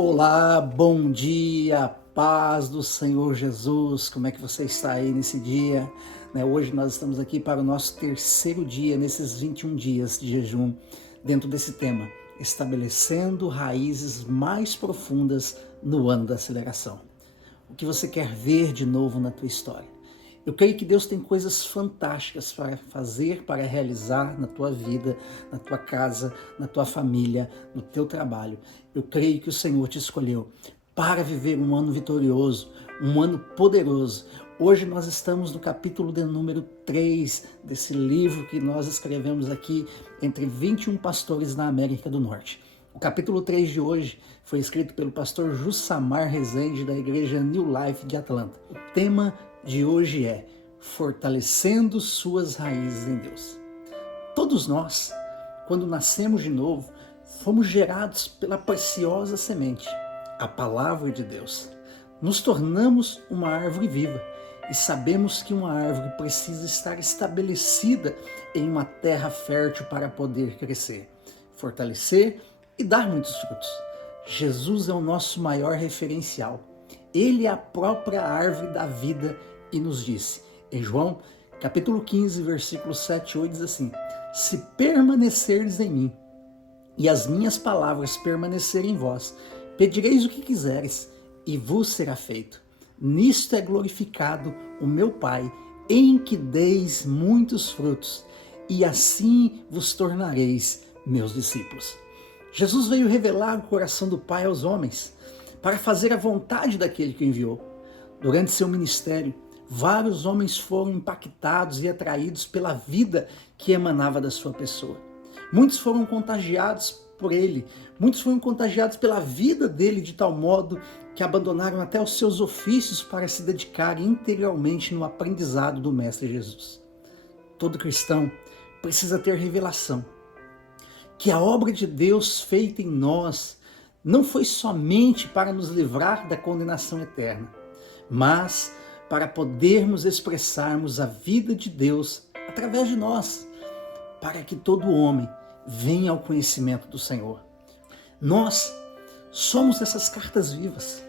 Olá, bom dia, paz do Senhor Jesus. Como é que você está aí nesse dia? Hoje nós estamos aqui para o nosso terceiro dia, nesses 21 dias de jejum, dentro desse tema, estabelecendo raízes mais profundas no ano da aceleração. O que você quer ver de novo na tua história? Eu creio que Deus tem coisas fantásticas para fazer, para realizar na tua vida, na tua casa, na tua família, no teu trabalho. Eu creio que o Senhor te escolheu para viver um ano vitorioso, um ano poderoso. Hoje nós estamos no capítulo de número 3 desse livro que nós escrevemos aqui entre 21 pastores na América do Norte. O capítulo 3 de hoje foi escrito pelo pastor Jussamar Rezende, da igreja New Life de Atlanta. O tema de hoje é fortalecendo suas raízes em Deus. Todos nós, quando nascemos de novo, fomos gerados pela preciosa semente, a palavra de Deus. Nos tornamos uma árvore viva e sabemos que uma árvore precisa estar estabelecida em uma terra fértil para poder crescer, fortalecer e dar muitos frutos. Jesus é o nosso maior referencial. Ele é a própria árvore da vida e nos disse, em João, capítulo 15, versículo 7 e 8, diz assim: se permanecerdes em mim e as minhas palavras permanecerem em vós, pedireis o que quiseres e vos será feito. Nisto é glorificado o meu Pai, em que deis muitos frutos, e assim vos tornareis meus discípulos. Jesus veio revelar o coração do Pai aos homens, para fazer a vontade daquele que o enviou. Durante seu ministério, vários homens foram impactados e atraídos pela vida que emanava da sua pessoa. Muitos foram contagiados por ele, muitos foram contagiados pela vida dele de tal modo que abandonaram até os seus ofícios para se dedicar integralmente no aprendizado do Mestre Jesus. Todo cristão precisa ter revelação que a obra de Deus feita em nós não foi somente para nos livrar da condenação eterna, mas para podermos expressarmos a vida de Deus através de nós, para que todo homem venha ao conhecimento do Senhor. Nós somos essas cartas vivas.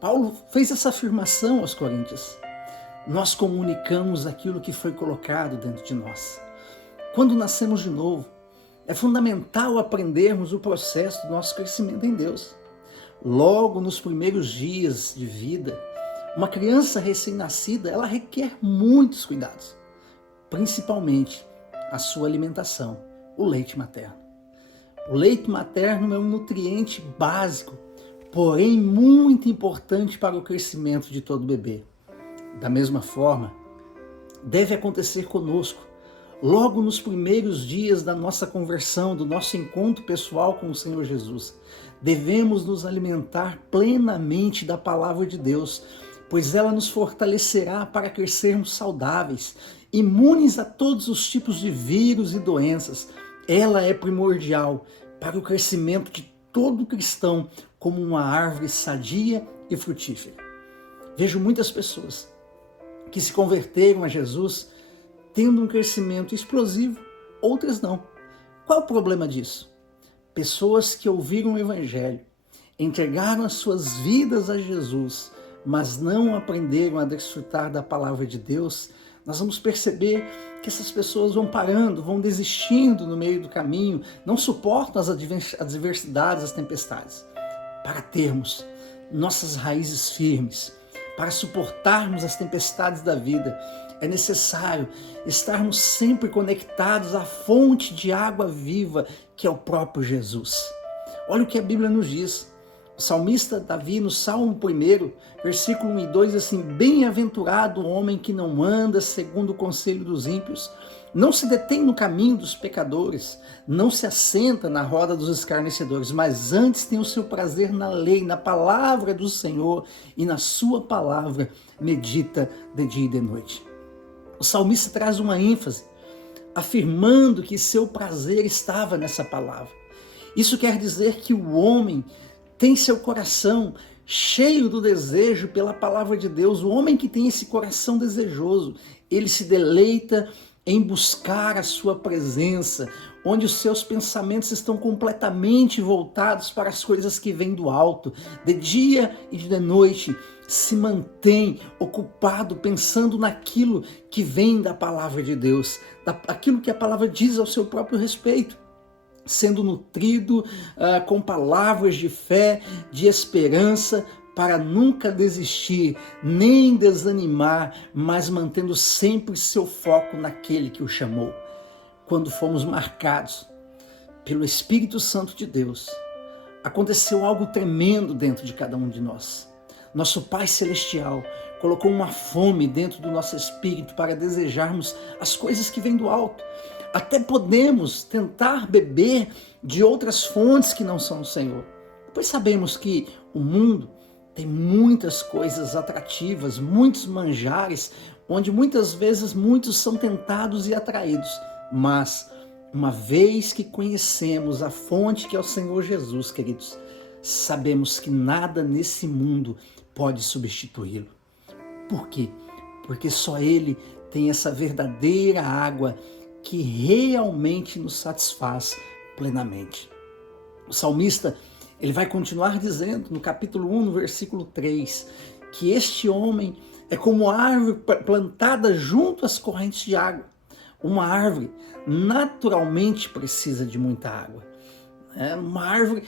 Paulo fez essa afirmação aos Coríntios. Nós comunicamos aquilo que foi colocado dentro de nós. Quando nascemos de novo, é fundamental aprendermos o processo do nosso crescimento em Deus. Logo nos primeiros dias de vida, uma criança recém-nascida, ela requer muitos cuidados, principalmente a sua alimentação, o leite materno. O leite materno é um nutriente básico, porém muito importante para o crescimento de todo bebê. Da mesma forma, deve acontecer conosco, logo nos primeiros dias da nossa conversão, do nosso encontro pessoal com o Senhor Jesus. Devemos nos alimentar plenamente da palavra de Deus, pois ela nos fortalecerá para crescermos saudáveis, imunes a todos os tipos de vírus e doenças. Ela é primordial para o crescimento de todo cristão como uma árvore sadia e frutífera. Vejo muitas pessoas que se converteram a Jesus tendo um crescimento explosivo, outras não. Qual o problema disso? Pessoas que ouviram o Evangelho, entregaram as suas vidas a Jesus, mas não aprenderam a desfrutar da palavra de Deus. Nós vamos perceber que essas pessoas vão parando, vão desistindo no meio do caminho, não suportam as adversidades, as tempestades. Para termos nossas raízes firmes, para suportarmos as tempestades da vida, é necessário estarmos sempre conectados à fonte de água viva, que é o próprio Jesus. Olha o que a Bíblia nos diz. O salmista Davi, no Salmo 1, versículo 1 e 2, assim: bem-aventurado o homem que não anda segundo o conselho dos ímpios, não se detém no caminho dos pecadores, não se assenta na roda dos escarnecedores, mas antes tem o seu prazer na lei, na palavra do Senhor, e na sua palavra medita de dia e de noite. O salmista traz uma ênfase, afirmando que seu prazer estava nessa palavra. Isso quer dizer que o homem tem seu coração cheio do desejo pela palavra de Deus. O homem que tem esse coração desejoso, ele se deleita em buscar a sua presença, onde os seus pensamentos estão completamente voltados para as coisas que vêm do alto, de dia e de noite, se mantém ocupado pensando naquilo que vem da palavra de Deus, aquilo que a palavra diz ao seu próprio respeito, sendo nutrido com palavras de fé, de esperança, para nunca desistir, nem desanimar, mas mantendo sempre seu foco naquele que o chamou. Quando fomos marcados pelo Espírito Santo de Deus, aconteceu algo tremendo dentro de cada um de nós. Nosso Pai Celestial colocou uma fome dentro do nosso espírito para desejarmos as coisas que vêm do alto. Até podemos tentar beber de outras fontes que não são o Senhor, pois sabemos que o mundo tem muitas coisas atrativas, muitos manjares, onde muitas vezes muitos são tentados e atraídos. Mas, uma vez que conhecemos a fonte que é o Senhor Jesus, queridos, sabemos que nada nesse mundo pode substituí-lo. Por quê? Porque só Ele tem essa verdadeira água que realmente nos satisfaz plenamente. O salmista, ele vai continuar dizendo no capítulo 1, no versículo 3, que este homem é como árvore plantada junto às correntes de água. Uma árvore naturalmente precisa de muita água. Uma árvore,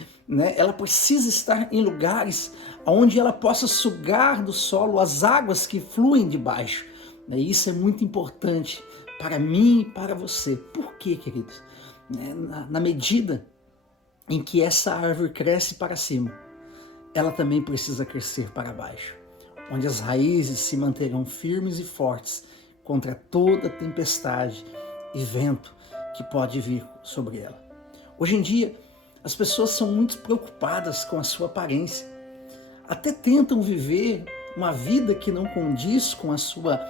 ela precisa estar em lugares onde ela possa sugar do solo as águas que fluem de baixo. Isso é muito importante para mim e para você. Por quê, queridos? Na medida em que essa árvore cresce para cima, ela também precisa crescer para baixo, onde as raízes se manterão firmes e fortes contra toda tempestade e vento que pode vir sobre ela. Hoje em dia, as pessoas são muito preocupadas com a sua aparência, até tentam viver uma vida que não condiz com a sua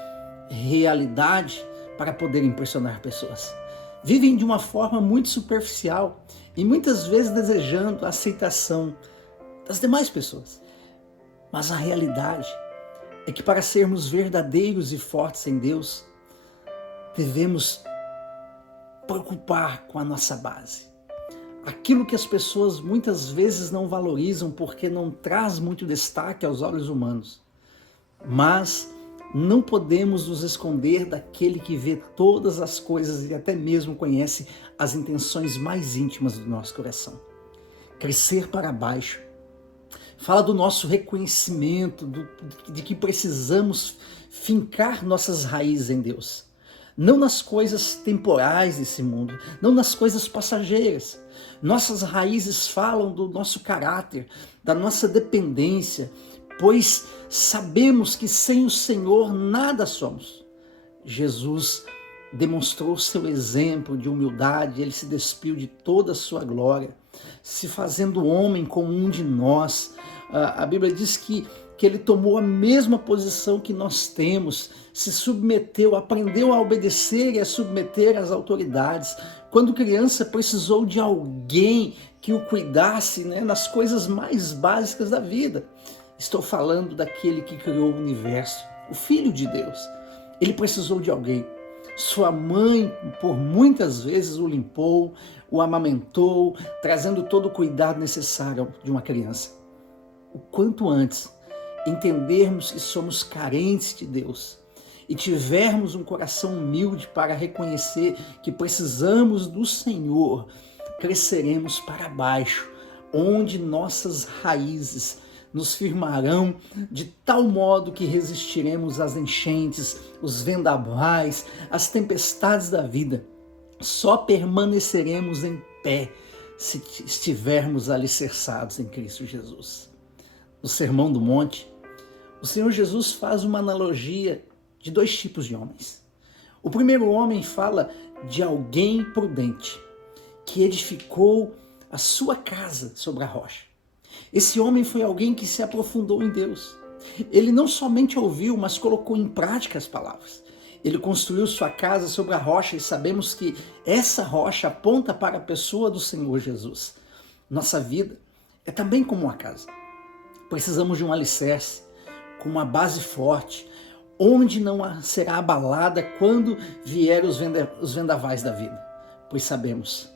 realidade para poder impressionar pessoas. Vivem de uma forma muito superficial e muitas vezes desejando a aceitação das demais pessoas. Mas a realidade é que para sermos verdadeiros e fortes em Deus, devemos preocupar com a nossa base. Aquilo que as pessoas muitas vezes não valorizam porque não traz muito destaque aos olhos humanos. Mas não podemos nos esconder daquele que vê todas as coisas e até mesmo conhece as intenções mais íntimas do nosso coração. Crescer para baixo fala do nosso reconhecimento, de que precisamos fincar nossas raízes em Deus. Não nas coisas temporais desse mundo, não nas coisas passageiras. Nossas raízes falam do nosso caráter, da nossa dependência, pois sabemos que sem o Senhor nada somos. Jesus demonstrou seu exemplo de humildade, ele se despiu de toda a sua glória, se fazendo homem como um de nós. A Bíblia diz que ele tomou a mesma posição que nós temos, se submeteu, aprendeu a obedecer e a submeter às autoridades. Quando criança, precisou de alguém que o cuidasse, nas coisas mais básicas da vida. Estou falando daquele que criou o universo, o Filho de Deus. Ele precisou de alguém. Sua mãe, por muitas vezes, o limpou, o amamentou, trazendo todo o cuidado necessário de uma criança. O quanto antes entendermos que somos carentes de Deus e tivermos um coração humilde para reconhecer que precisamos do Senhor, cresceremos para baixo, onde nossas raízes nos firmarão de tal modo que resistiremos às enchentes, os vendavais, as tempestades da vida. Só permaneceremos em pé se estivermos alicerçados em Cristo Jesus. No Sermão do Monte, o Senhor Jesus faz uma analogia de dois tipos de homens. O primeiro homem fala de alguém prudente, que edificou a sua casa sobre a rocha. Esse homem foi alguém que se aprofundou em Deus. Ele não somente ouviu, mas colocou em prática as palavras. Ele construiu sua casa sobre a rocha e sabemos que essa rocha aponta para a pessoa do Senhor Jesus. Nossa vida é também como uma casa. Precisamos de um alicerce, com uma base forte, onde não será abalada quando vier os vendavais da vida, pois sabemos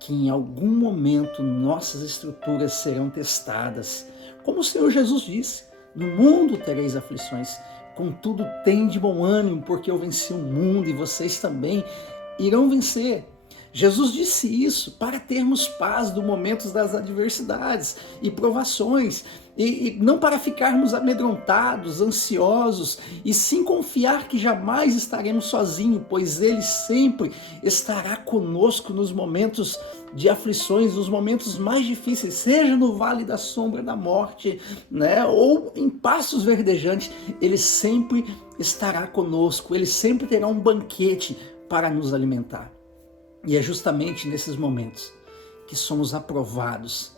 que em algum momento nossas estruturas serão testadas. Como o Senhor Jesus disse, no mundo tereis aflições, contudo tem de bom ânimo, porque eu venci o mundo e vocês também irão vencer. Jesus disse isso para termos paz nos momentos das adversidades e provações, e não para ficarmos amedrontados, ansiosos, e sim confiar que jamais estaremos sozinhos, pois Ele sempre estará conosco nos momentos de aflições, nos momentos mais difíceis, seja no vale da sombra da morte, né, ou em pastos verdejantes, Ele sempre estará conosco, Ele sempre terá um banquete para nos alimentar. E é justamente nesses momentos que somos aprovados,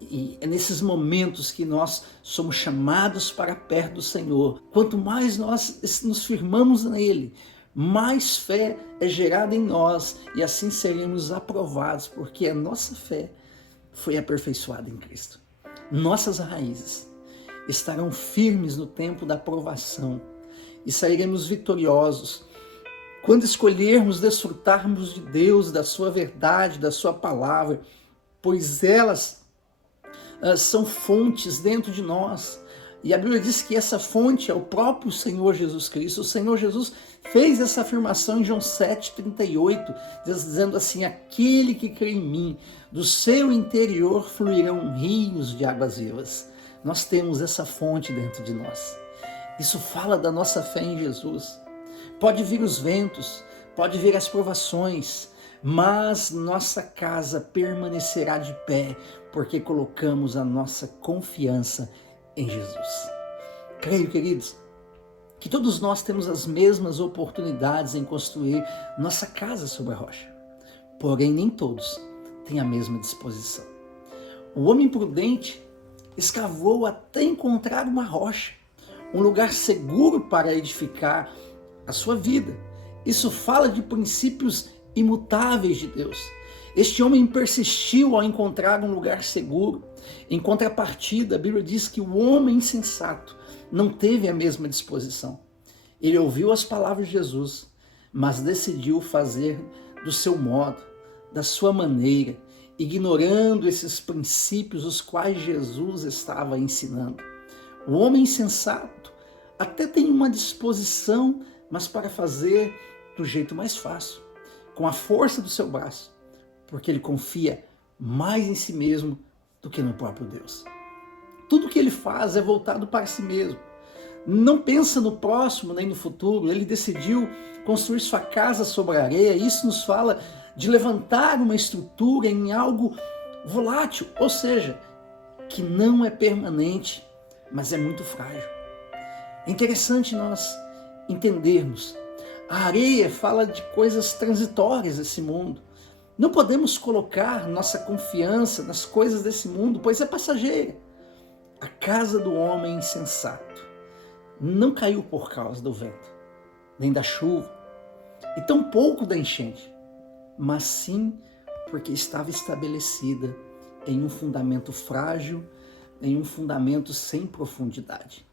e é nesses momentos que nós somos chamados para perto do Senhor. Quanto mais nós nos firmamos nele, mais fé é gerada em nós, e assim seremos aprovados, porque a nossa fé foi aperfeiçoada em Cristo. Nossas raízes estarão firmes no tempo da provação e sairemos vitoriosos quando escolhermos desfrutarmos de Deus, da sua verdade, da sua palavra, pois elas são fontes dentro de nós. E a Bíblia diz que essa fonte é o próprio Senhor Jesus Cristo. O Senhor Jesus fez essa afirmação em João 7,38, dizendo assim: aquele que crê em mim, do seu interior fluirão rios de águas vivas. Nós temos essa fonte dentro de nós. Isso fala da nossa fé em Jesus. Pode vir os ventos, pode vir as provações, mas nossa casa permanecerá de pé, porque colocamos a nossa confiança em Jesus. Creio, queridos, que todos nós temos as mesmas oportunidades em construir nossa casa sobre a rocha. Porém, nem todos têm a mesma disposição. O homem prudente escavou até encontrar uma rocha, um lugar seguro para edificar a sua vida. Isso fala de princípios imutáveis de Deus. Este homem persistiu ao encontrar um lugar seguro. Em contrapartida, a Bíblia diz que o homem insensato não teve a mesma disposição. Ele ouviu as palavras de Jesus, mas decidiu fazer do seu modo, da sua maneira, ignorando esses princípios os quais Jesus estava ensinando. O homem insensato até tem uma disposição, mas para fazer do jeito mais fácil, com a força do seu braço, porque ele confia mais em si mesmo do que no próprio Deus. Tudo que ele faz é voltado para si mesmo. Não pensa no próximo nem no futuro. Ele decidiu construir sua casa sobre a areia. Isso nos fala de levantar uma estrutura em algo volátil, ou seja, que não é permanente, mas é muito frágil. É interessante nós entendermos. A areia fala de coisas transitórias desse mundo. Não podemos colocar nossa confiança nas coisas desse mundo, pois é passageira. A casa do homem insensato não caiu por causa do vento, nem da chuva, e tampouco da enchente, mas sim porque estava estabelecida em um fundamento frágil, em um fundamento sem profundidade.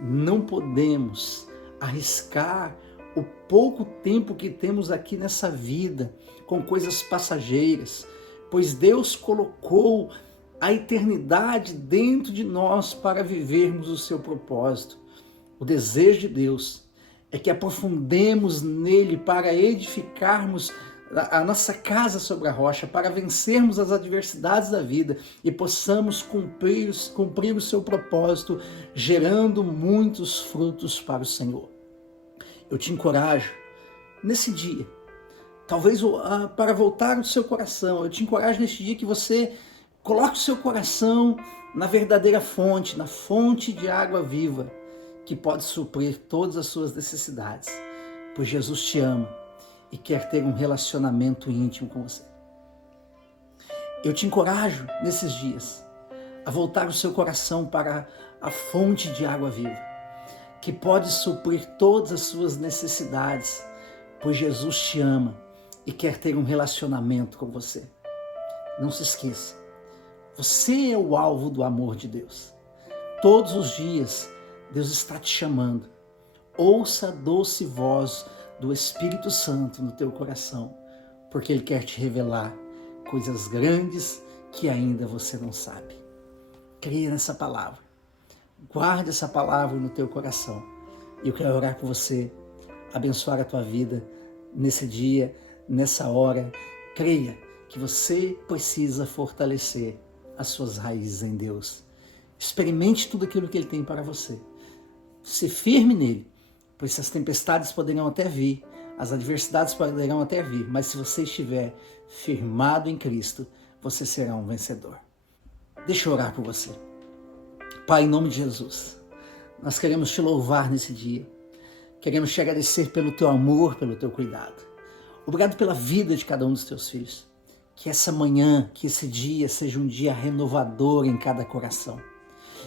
Não podemos arriscar o pouco tempo que temos aqui nessa vida com coisas passageiras, pois Deus colocou a eternidade dentro de nós para vivermos o seu propósito. O desejo de Deus é que aprofundemos nele para edificarmos a nossa casa sobre a rocha, para vencermos as adversidades da vida e possamos cumprir o seu propósito, gerando muitos frutos para o Senhor. Eu te encorajo nesse dia, talvez para voltar o seu coração, eu te encorajo neste dia que você coloque o seu coração na verdadeira fonte, na fonte de água viva, que pode suprir todas as suas necessidades, pois Jesus te ama e quer ter um relacionamento íntimo com você. Eu te encorajo nesses dias a voltar o seu coração para a fonte de água viva, que pode suprir todas as suas necessidades, pois Jesus te ama e quer ter um relacionamento com você. Não se esqueça, você é o alvo do amor de Deus. Todos os dias, Deus está te chamando. ouça a doce voz do Espírito Santo no teu coração, porque Ele quer te revelar coisas grandes que ainda você não sabe. Creia nessa palavra, guarde essa palavra no teu coração. E eu quero orar por você, abençoar a tua vida nesse dia, nessa hora. Creia que você precisa fortalecer as suas raízes em Deus. Experimente tudo aquilo que Ele tem para você. Se firme nele, pois as tempestades poderão até vir, as adversidades poderão até vir, mas se você estiver firmado em Cristo, você será um vencedor. Deixa eu orar por você. Pai, em nome de Jesus, nós queremos te louvar nesse dia. Queremos te agradecer pelo teu amor, pelo teu cuidado. Obrigado pela vida de cada um dos teus filhos. Que essa manhã, que esse dia seja um dia renovador em cada coração.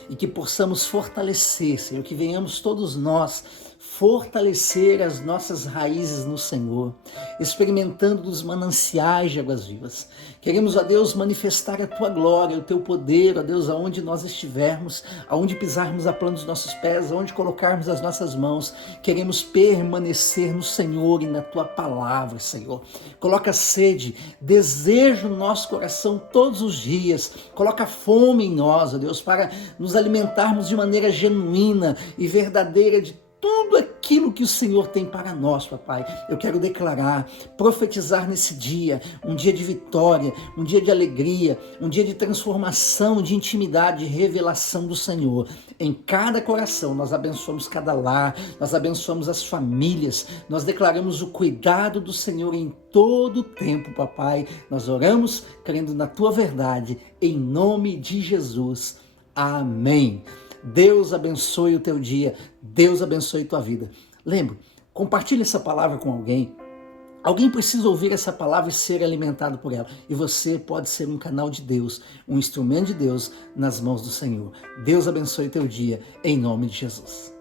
E que possamos fortalecer, Senhor, que venhamos todos nós fortalecer as nossas raízes no Senhor, experimentando dos mananciais de águas vivas. Queremos, ó Deus, manifestar a Tua glória, o Teu poder, ó Deus, aonde nós estivermos, aonde pisarmos a planta dos nossos pés, aonde colocarmos as nossas mãos. Queremos permanecer no Senhor e na Tua palavra, Senhor. Coloca sede, desejo no nosso coração todos os dias. Coloca fome em nós, ó Deus, para nos alimentarmos de maneira genuína e verdadeira de tudo aquilo que o Senhor tem para nós, papai. Eu quero declarar, profetizar nesse dia, um dia de vitória, um dia de alegria, um dia de transformação, de intimidade, de revelação do Senhor. Em cada coração, nós abençoamos cada lar, nós abençoamos as famílias, nós declaramos o cuidado do Senhor em todo o tempo, papai. Nós oramos crendo na tua verdade, em nome de Jesus. Amém. Deus abençoe o teu dia, Deus abençoe tua vida. Lembra, compartilhe essa palavra com alguém. Alguém precisa ouvir essa palavra e ser alimentado por ela. E você pode ser um canal de Deus, um instrumento de Deus nas mãos do Senhor. Deus abençoe teu dia, em nome de Jesus.